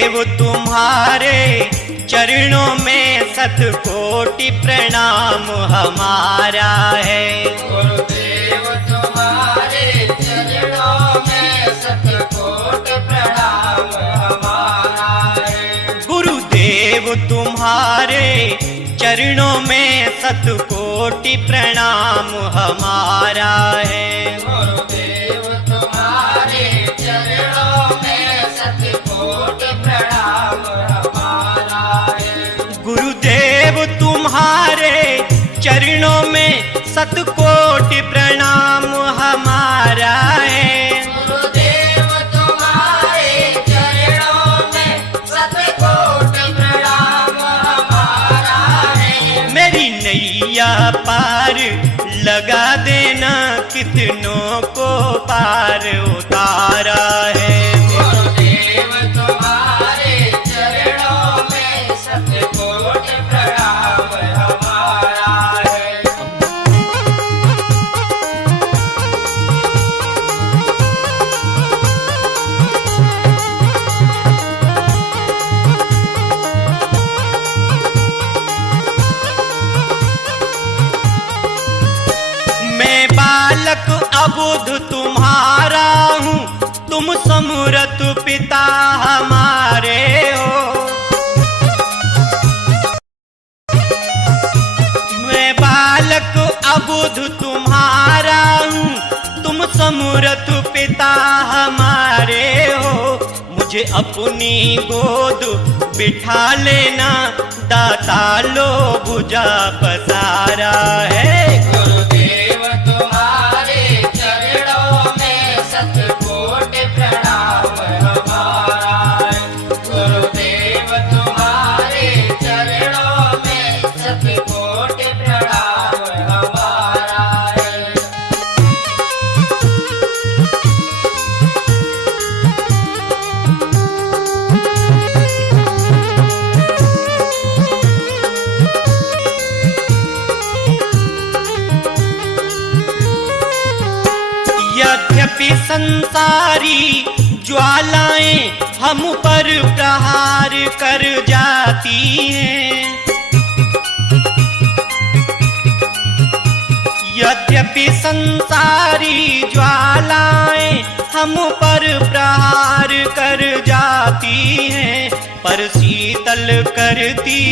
गुरुदेव तुम्हारे चरणों में शतकोटि प्रणाम हमारा है। गुरुदेव तुम्हारे चरणों में शतकोटि प्रणाम हमारा है। गुरुदेव तुम्हारे चरणों में शतकोटि प्रणाम हमारा है। गुरुदेव तुम्हारे चरणों में शतकोटि प्रणाम हमारा है। गुरुदेव तुम्हारे चरणों में शतकोटि प्रणाम हमारा है। गुरुदेव तुम्हारे चरणों में शतकोटि प्रणाम हमारा है। मेरी नैया पार लगा देना, कितनों को पार उतारा है। गुरुदेव तुम्हारे चरणों में शतकोटि प्रणाम हमारा है। मैं बालक अबुध तुम्हारा हूँ, तुम समूरत पिता हमारे हो। मैं बालक अबुध तुम्हारा हूँ, तुम समूरत पिता हमारे हो। मुझे अपनी गोद बिठा लेना, दाता लो भुजा पसारा है। गुरुदेव तुम्हारे चरणों में शतकोटि प्रणाम हमारा है। गुरुदेव तुम्हारे चरणों में शतकोटि प्रणाम हमारा है। यद्यपि संसारी ज्वालाएं हम पर प्रहार कर जाती हैं, यद्यपि संसारी ज्वालाएं हम पर प्रहार कर जाती हैं, पर शीतल करती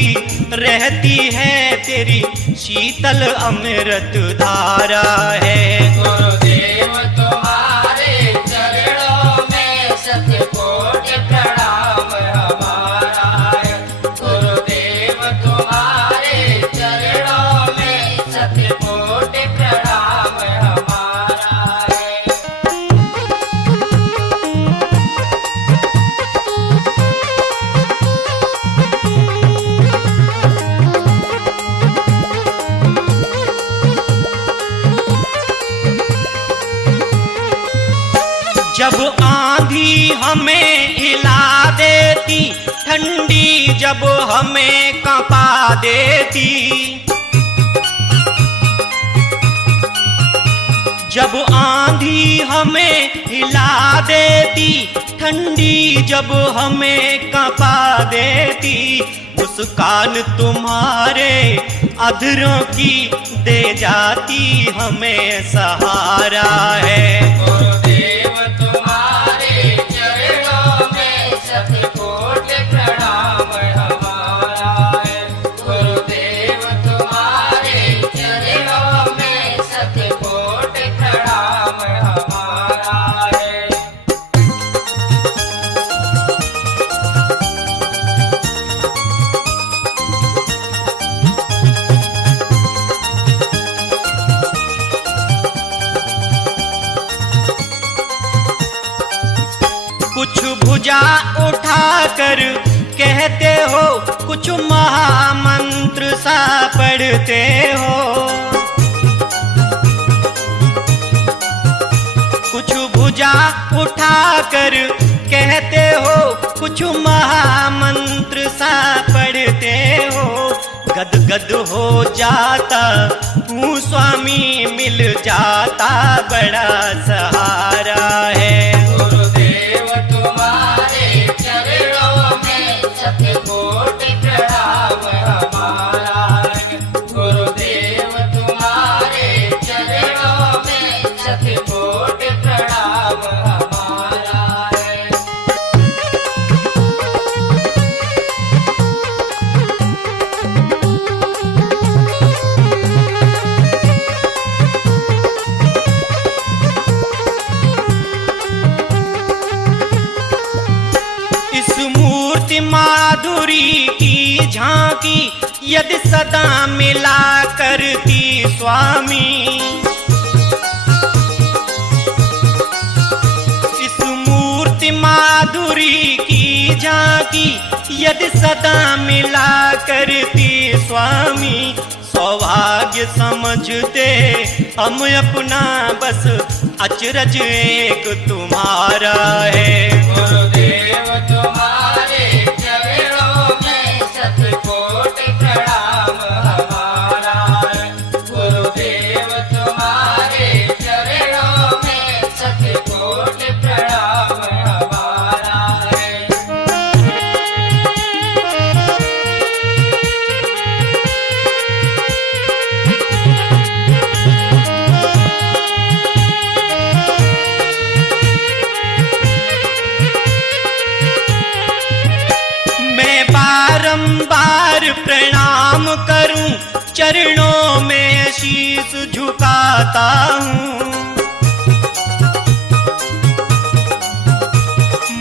रहती है तेरी शीतल अमृत धारा है। गुरुदेव तुम्हारे चरणों में शतकोटि प्रणाम हमारा है। गुरुदेव तुम्हारे चरणों में शतकोटि प्रणाम हमारा है। जब आंधी हमें हिला देती, ठंडी जब हमें कंपा देती, जब आंधी हमें हिला देती, ठंडी जब हमें कंपा देती, मुस्कान तुम्हारे अधरों की दे जाती हमें सहारा है। गुरुदेव तुम्हारे चरणों में शतकोटि प्रणाम हमारा है। गुरुदेव तुम्हारे चरणों में शतकोटि प्रणाम हमारा है। कुछ भुजा उठाकर कहते हो, कुछ महामंत्र सा पढ़ते हो, कुछ भुजा उठाकर कहते हो, कुछ महामंत्र सा पढ़ते हो। गदगद हो जाता हूँ स्वामी, मिल जाता बड़ा सहारा है। गुरुदेव तुम्हारे चरणों मूर्ति माधुरी की झांकी यदि सदा मिला करती स्वामी। इस मूर्ति माधुरी की झांकी यदि सदा मिला करती स्वामी। सौभाग्य समझते हम अपना बस अचरज एक तुम्हारा है। गुरुदेव तुम्हारे चरणों में शतकोटि प्रणाम हमारा है। गुरुदेव तुम्हारे चरणों में शतकोटि प्रणाम हमारा है। बारंबार प्रणाम करूं चरणों में शीश झुकाता हूं।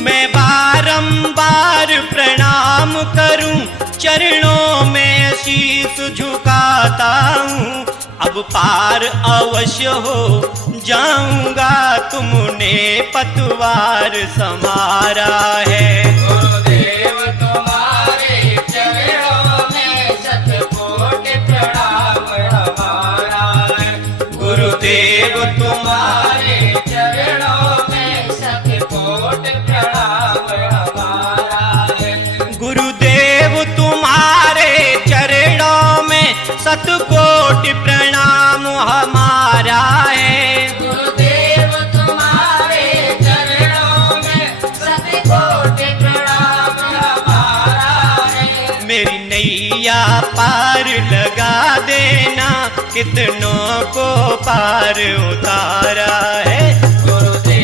मैं बारंबार प्रणाम करूं चरणों में शीश झुकाता हूं। अब पार अवश्य हो जाऊंगा तुमने पतवार संवारा है। गुरुदेव तुम्हारे चरणों में शतकोटि प्रणाम हमारा है। गुरुदेव तुम्हारे चरणों में शतकोटि प्रणाम हमारा है। गुरुदेव तुम्हारे चरणों में शतकोटि प्रणाम हमारा है। गुरुदेव तुम्हारे चरणों में शतकोटि प्रणाम हमारा है। मेरी नैया पार लगा देना कितनों को पार उतारा है। गुरुदेव